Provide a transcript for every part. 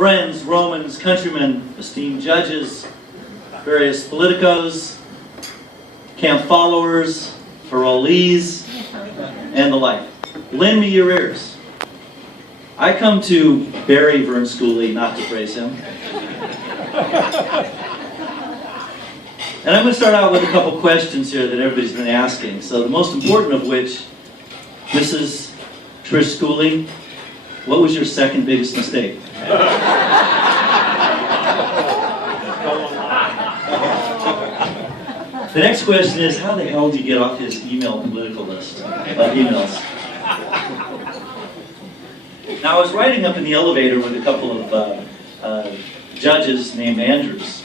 friends, Romans, countrymen, esteemed judges, various politicos, camp followers, parolees, and the like. Lend me your ears. I come to bury Vern Schooley, not to praise him. And I'm going to start out with a couple questions here that everybody's been asking. So the most important of which, Mrs. Trish Schooley, what was your second biggest mistake? The next question is, how the hell do you get off his email political list of emails? Now, I was riding up in the elevator with a couple of judges named Andrews.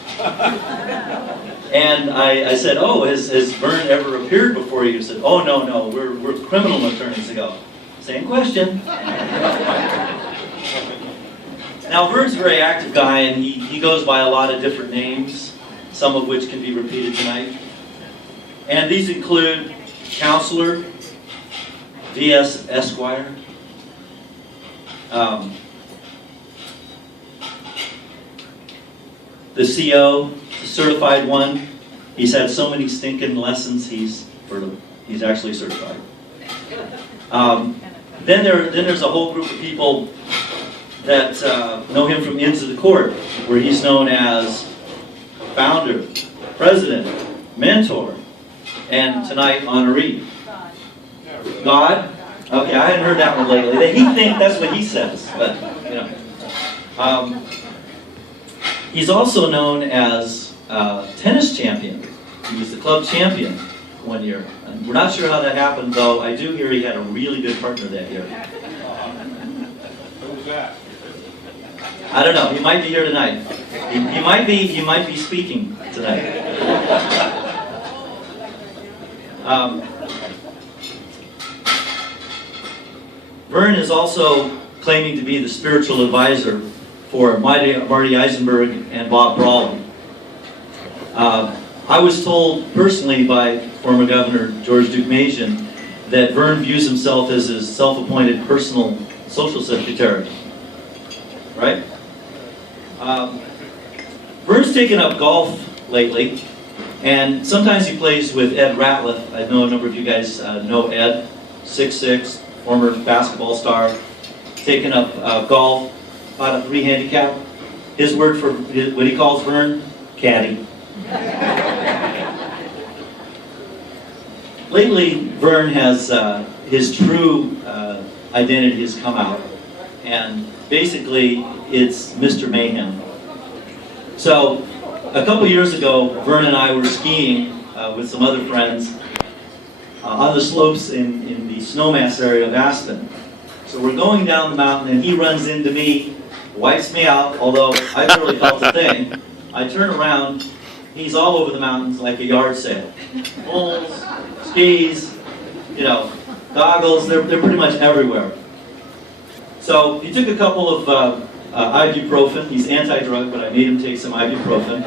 And I said, oh, has Vern ever appeared before you? He said, oh, no, we're criminal attorneys. I go, same question. Now, Vern's a very active guy, and he goes by a lot of different names, some of which can be repeated tonight. And these include Counselor, V.S. Esquire, the CO, the certified one. He's had so many stinking lessons, he's actually certified. Then there's a whole group of people that know him from ends of the court, where he's known as founder, president, mentor, and tonight honoree. God? Okay, I hadn't heard that one lately. He thinks that's what he says, but you know. He's also known as tennis champion. He was the club champion one year. And we're not sure how that happened, though. I do hear he had a really good partner that year. Who's that? I don't know. He might be here tonight. He might be speaking tonight. Vern is also claiming to be the spiritual advisor for Marty Eisenberg and Bob Brawley. I was told personally by former Governor George Deukmejian that Vern views himself as his self-appointed personal social secretary. Right? Vern's taken up golf lately, and sometimes he plays with Ed Ratliff. I know a number of you guys know Ed, 6'6", former basketball star, taken up golf, about a 3 handicap. His word for what he calls Vern, caddy. Lately, Vern has his true identity has come out, and basically it's Mr. Mayhem. So a couple years ago, Vern and I were skiing with some other friends on the slopes in the snowmass area of Aspen. So we're going down the mountain, and he runs into me, wipes me out, although I barely felt a thing. I turn around, he's all over the mountains like a yard sale. Poles, skis, goggles, they're pretty much everywhere. So he took a couple of ibuprofen. He's anti-drug, but I made him take some ibuprofen.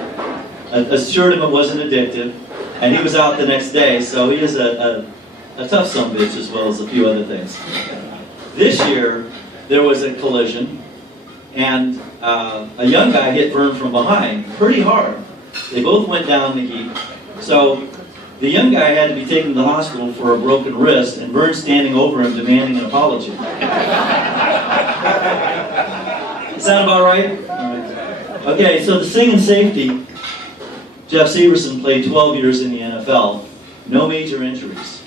Assured him it wasn't addictive, and he was out the next day, so he is a tough sumbitch as well as a few other things. This year, there was a collision, and a young guy hit Vern from behind pretty hard. They both went down the heap. So the young guy had to be taken to the hospital for a broken wrist, and Vern standing over him demanding an apology. Sound about right? Okay, so the singing safety, Jeff Severson played 12 years in the NFL. No major injuries.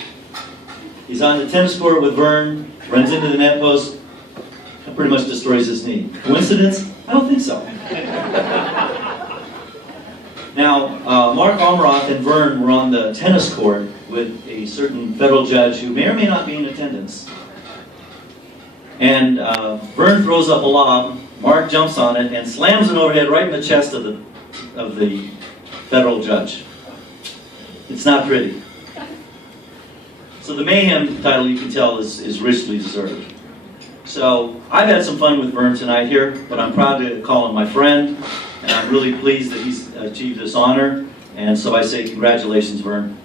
He's on the tennis court with Vern, runs into the net post, and pretty much destroys his knee. Coincidence? I don't think so. Now, Mark Almeroth and Vern were on the tennis court with a certain federal judge who may or may not be in attendance. And Vern throws up a lob, Mark jumps on it and slams an overhead right in the chest of the federal judge. It's not pretty. So the Mayhem title, you can tell, is richly deserved. So I've had some fun with Vern tonight here, but I'm proud to call him my friend, and I'm really pleased that he's achieved this honor. And so I say congratulations, Vern.